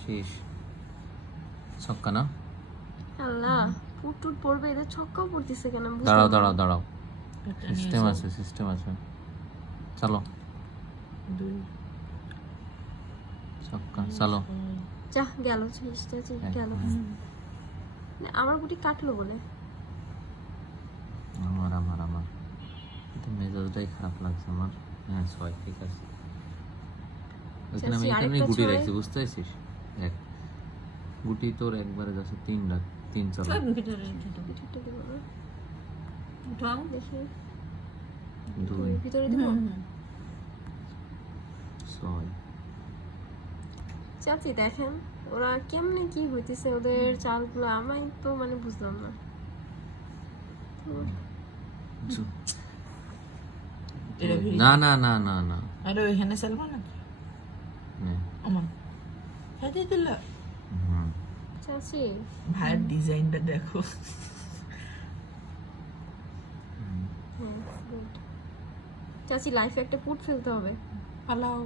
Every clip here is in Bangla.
শেষ ছক্কা না আল্লাহ পুটুট পড়বে, এদের ছক্কাও পড়তেছে কেন? দাঁড়াও দাঁড়াও দাঁড়াও সিস্টেম আছে সিস্টেম আছে চলো 2 ছক্কা চলো যা গেল চেষ্টা গেল। আমার গুটি কাটলো বলে আমার আমার আমার এটা মেজাজটাই খারাপ লাগছে আমার। হ্যাঁ 6 ঠিক আছে ওখানে আমি এখানে গুটি রাখছি বুঝতে পারছিস এক গুটি তোর একবারে যাচ্ছে 3 রাখ 3 চলো সব ভিতরে রেখে দাও। ভিতরটা দিব না, উঠাও দেখি 2 ভিতরে দিব। 6 চাচি দেখেন ওরা কেমনে কি হইতেছে, ওদের চালগুলো আমি তো মানে বুঝলাম না। না না না না না আরে ওইখানে চালবো না নে। আমার হাতে দিল। হুম চাচি ভাইয়ের ডিজাইনটা দেখো। good. চাচি লাইফে একটা পুট ফেলতে হবে। পালাও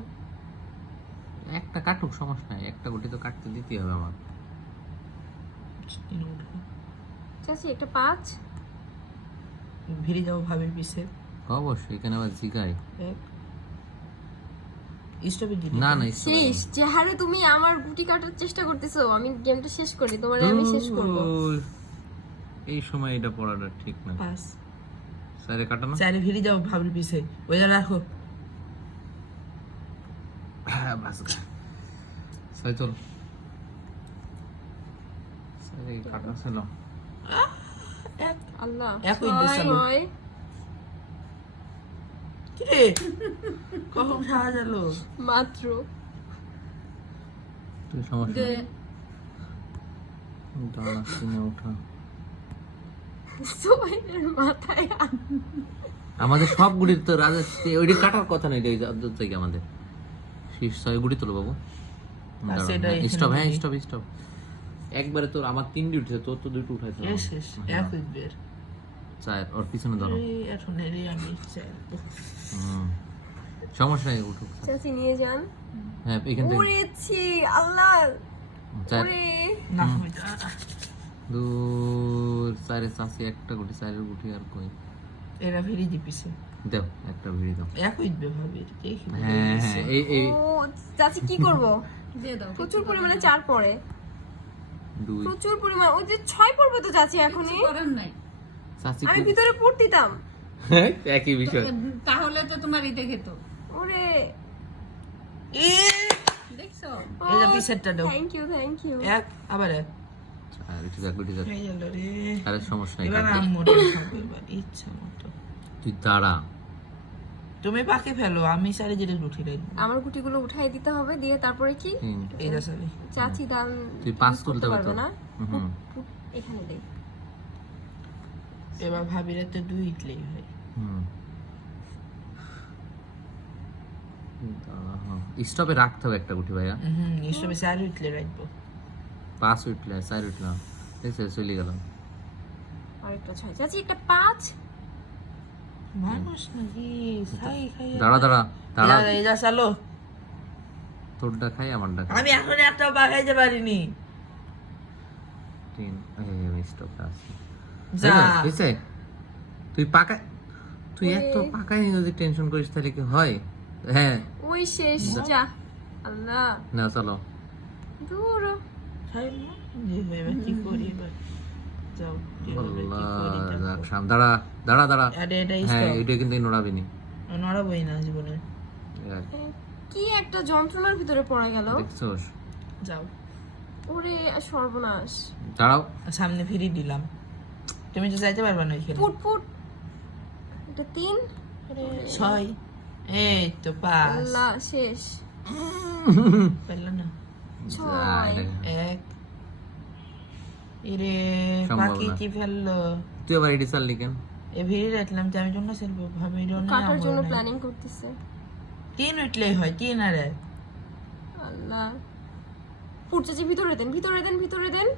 একটা কাটুক সমস্যা নাই একটা গুটি তো কাটতে দিতেই হবে আমার। চাচি একটা 5 ভিড়ে যাও ভাবির পিছে। অবশ্যই এখানে আবার জিগাই স্টপে দিল না না শেষ যে হারে তুমি আমার গুটি কাটার চেষ্টা করতেছো, আমি গেমটা শেষ করি, তোমারে আমি শেষ করব। এই সময় এটা পড়াটা ঠিক না। পাস স্যারে কাটানো চাইলে ভিড়ে যাও ভাবির পিছে ওই যা রাখো। হ্যাঁ বাস সাই চল স্যারে কাটা ছিল এক আল্লাহ এক হইতে চলো। হয় কি রে কখন খাওয়া গেল? মাত্র তুই সমস্যা দাঁড়া কিনে ওঠা সোহেলের মাথায় আমাদের সব গুড়ির তো রাজা ওইটা কাটার কথা নেই থেকে আমাদের শীর্ষ 6 গুড়ি তোলো বাবু। আচ্ছা, এটা এখানে স্টপ হ্যাঁ দিবি। স্টপ স্টপ একবারে তোর আমার 3টি উঠেছে তোর তো 2টো উঠাইছে শেষ শেষ এক হইবে। চার ওর পিছনে ধরো এখন এরে আমি চাইবো। হুম সমস্যা নেই উঠুক চাচি নিয়ে যান। হ্যাঁ এখান থেকে উড়েছি আল্লাহ চার ওরে না হইতা দূর চারে চাষি একটা গুটি চারের গুটি আর কই এরা ভিড়ে দিপিছে দাও একটা ভিড়ি দাও। এক হইবে ভাবির দেখি হ্যাঁ হ্যাঁ এই এই ও চাচি কি করব? দিয়ে দাও প্রচুর পরিমাণে 4 পড়ে, 2 প্রচুর পরিমাণ ওই যে 6 পড়বে তো চাচি এখনই। করেন নাই চাষি আমি ভিতরে পুট দিতাম। একই বিষয় তাহলে তো তোমার এটা খেত। ওরে এ দেখছো? এই যে পিছেরটা দাও। থ্যাংক ইউ এক আবার এক আর একটু যাক গুটি যাক হয়ে গেল রে। আরে সমস্যা নেই এবার কাটতে। আম্মুর খাবো এবার ইচ্ছা মতো। তুই দাঁড়া তুমি পাকে ফেলো আমি সারি যেটা উঠি রাখবো। আমার গুটিগুলো উঠাই দিতে হবে, দিয়ে তারপরে কি হুম, এই যা সারি চাচি দান তুই পাস use তুলতে করতে পারতো পারবে না। হুম পুট এখানে দেই। এবার ভাবিরা তো দুই ইটলেই হয়। হুম স্টপে রাখতে হবে একটা গুটি ভাইয়া এসবে সারি ইটলে রাখবো। 5 উঠলে 4 উঠলাম দেখছে চলে গেল আরেকটা 6 চাচি একটা 5 মানুষ নাকি খাই খাই দাঁড়া দাঁড়া দাঁড়া এই যা চালো। তোরটা খাই আমারটা খাই আমি এখন একটা পাকাইতে পারিনি। 3 স্টপ আছে যা বুঝছে তুই পাকা তুই এত পাকাই যদি টেনশন করিস তাহলে কি হয়। হ্যাঁ ওই শেষ যা আল্লাহ না চলো দূর। খাই না যে এবার কি করি এবার যাও কিভাবে কি করি আল্লাহ রাখ দাঁড়া দাঁড়া দাঁড়া আরে এটা হ্যাঁ স্টপ এটা কিন্তু নড়াবি নি নড়াবই না জীবনে। কি একটা যন্ত্রণার ভিতরে পড়া গেল। দেখছোস যাও ওরে সর্বনাশ। দাঁড়াও সামনে ফিরি দিলাম তুমি তো যাইতে পারবে না এখানে। পুট পুট এটা 3 ছয় এই তো পাঁচ আল্লাহ শেষ পেলাম না। যা, 6 এটা- এক এরে সম্ভব বাকি না। কি ফেললো তুই আবার এডি চাললি কেন এ ভিড়ে রাখলাম যে আমি জন্য খেলবো ভাবি কাটার জন্য প্ল্যানিং করতেছে। 3 উঠলেই হয় 3 আর 1 আল্লাহ পুট চাচি ভিতরে দেন ভিতরে দেন ভিতরে দেন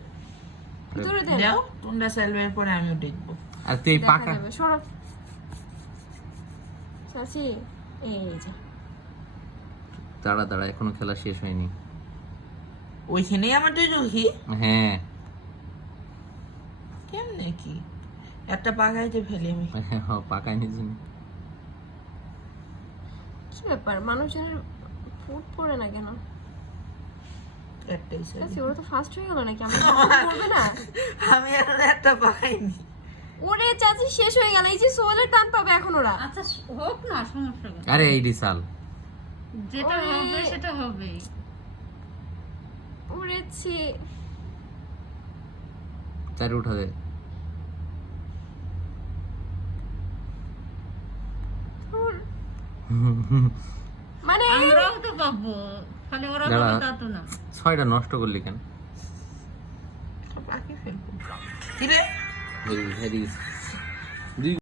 ভিতরে দেন। যাও তোমরা সেলবের পরে আমি দেখবো। আর তুই এই দেখা পাকা যাবে সরব চাচি এই যে দাঁড়া দাঁড়া এখনো খেলা শেষ হয়নি ওইখানেই আমার দুই চোখি হ্যাঁ কেমনে কি একটা পাকাইতে ফেলি আমি পাকায় নিয়েছি। কি ব্যাপার মানুষজনের ফুট পড়ে না কেন? একটাই চাচি সাইজ ওরা তো ফার্স্ট হয়ে গেল নাকি? আমরা করবে না? আমি এখন একটা পাকাইনি ওরে চাচি শেষ হয়ে গেল, এই যে সোয়েলের টান পাবে এখন ওরা। আচ্ছা হোক না, সমস্যা নেই। আরে এই ডিসাল যেটা ওরে। হবে সেটা হবে। ওরে ছি, চারি উঠা দে। ওর- মানে আমরাও তো পাবো, খালি ওরা দাঁড়া। পাবে তা তো না। 6টা নষ্ট করলি কেন? পাকি ফেলবো কিরে ভেরি ভেরি